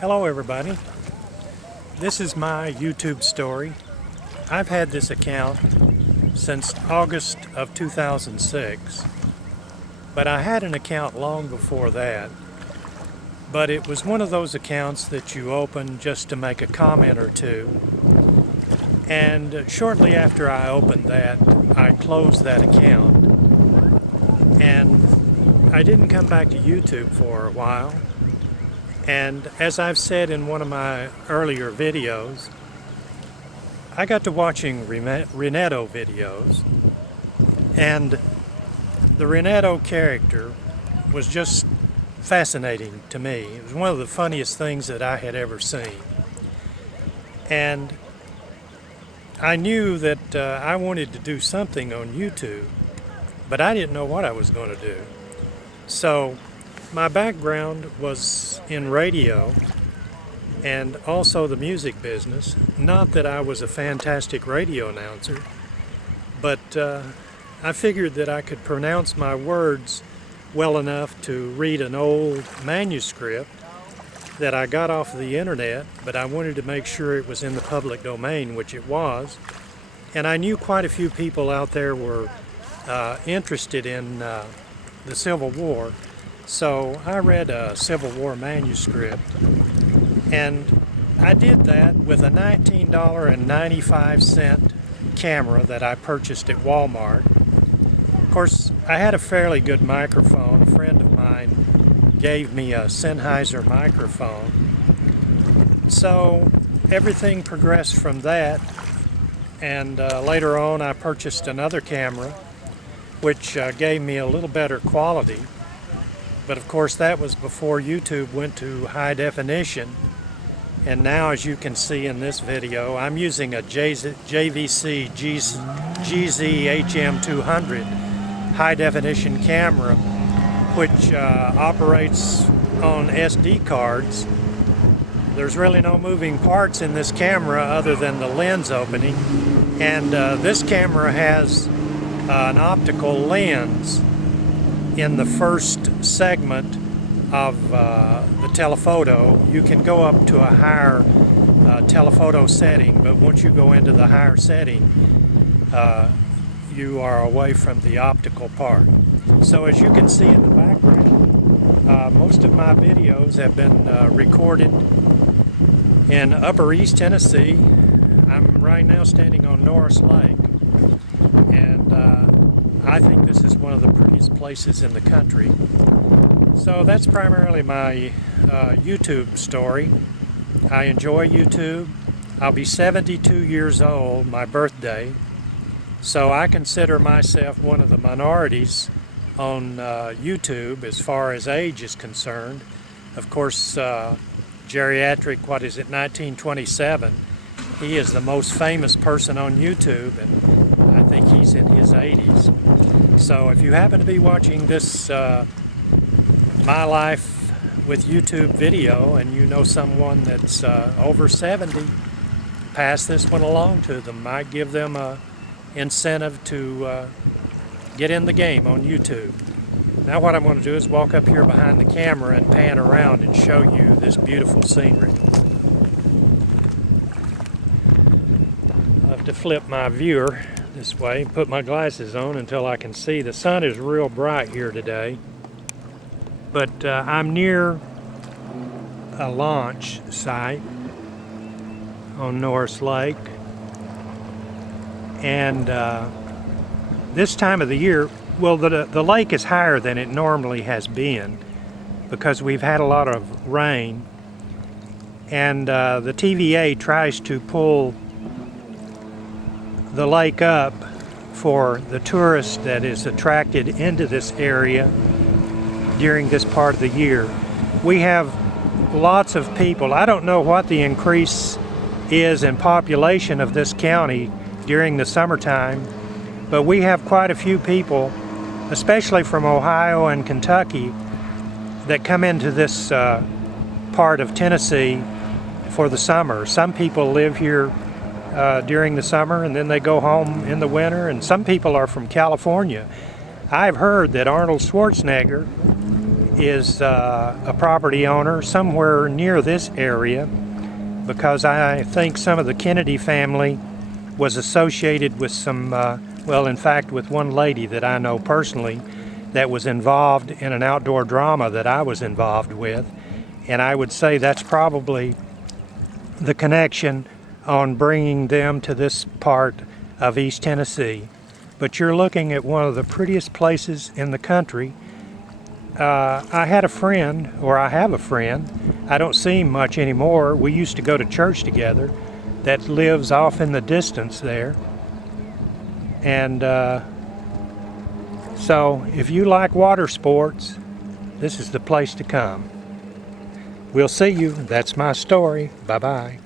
Hello everybody. This is my YouTube story. I've had this account since August of 2006, but I had an account long before that. But it was one of those accounts that you open just to make a comment or two. And shortly after I opened that, I closed that account. And I didn't come back to YouTube for a while. And as I've said in one of my earlier videos, I got to watching Renato videos, and the Renato character was just fascinating to me. It was one of the funniest things that I had ever seen. And I knew that I wanted to do something on YouTube, but I didn't know what I was going to do. So my background was in radio and also the music business. Not that I was a fantastic radio announcer, but I figured that I could pronounce my words well enough to read an old manuscript that I got off of the internet, but I wanted to make sure it was in the public domain, which it was. And I knew quite a few people out there were interested in the Civil War. So I read a Civil War manuscript, and I did that with a $19.95 camera that I purchased at Walmart. Of course, I had a fairly good microphone. A friend of mine gave me a Sennheiser microphone. So everything progressed from that, and later on I purchased another camera which gave me a little better quality. But of course that was before YouTube went to high definition. And now, as you can see in this video, I'm using a JVC GZ-HM200 high definition camera, which operates on SD cards. There's really no moving parts in this camera other than the lens opening. And this camera has an optical lens in the first segment of the telephoto. You can go up to a higher telephoto setting, but once you go into the higher setting, you are away from the optical part. So as you can see in the background, most of my videos have been recorded in Upper East Tennessee. I'm right now standing on Norris-Lake, and I think this is one of the prettiest places in the country. So that's primarily my YouTube story. I enjoy YouTube. I'll be 72 years old, my birthday, so I consider myself one of the minorities on YouTube as far as age is concerned. Of course, geriatric, 1927, he is the most famous person on YouTube, and I think he's in his 80s. So if you happen to be watching this My Life with YouTube video and you know someone that's over 70, pass this one along to them. Might give them a incentive to get in the game on YouTube. Now what I'm going to do is walk up here behind the camera and pan around and show you this beautiful scenery. I'll have to flip my viewer this way, put my glasses on until I can see. The sun is real bright here today, but I'm near a launch site on Norris-Lake, and this time of the year, well, the lake is higher than it normally has been because we've had a lot of rain, and the TVA tries to pull the lake up for the tourist that is attracted into this area during this part of the year. We have lots of people. I don't know what the increase is in population of this county during the summertime, but we have quite a few people, especially from Ohio and Kentucky, that come into this part of Tennessee for the summer. Some people live here during the summer and then they go home in the winter, and some people are from California. I've heard that Arnold Schwarzenegger is a property owner somewhere near this area, because I think some of the Kennedy family was associated with some, well, in fact, with one lady that I know personally that was involved in an outdoor drama that I was involved with. And I would say that's probably the connection on bringing them to this part of East Tennessee. But you're looking at one of the prettiest places in the country. I had a friend, or I have a friend, I don't see him much anymore. We used to go to church together, that lives off in the distance there. And so if you like water sports, this is the place to come. We'll see you. That's my story. Bye-bye.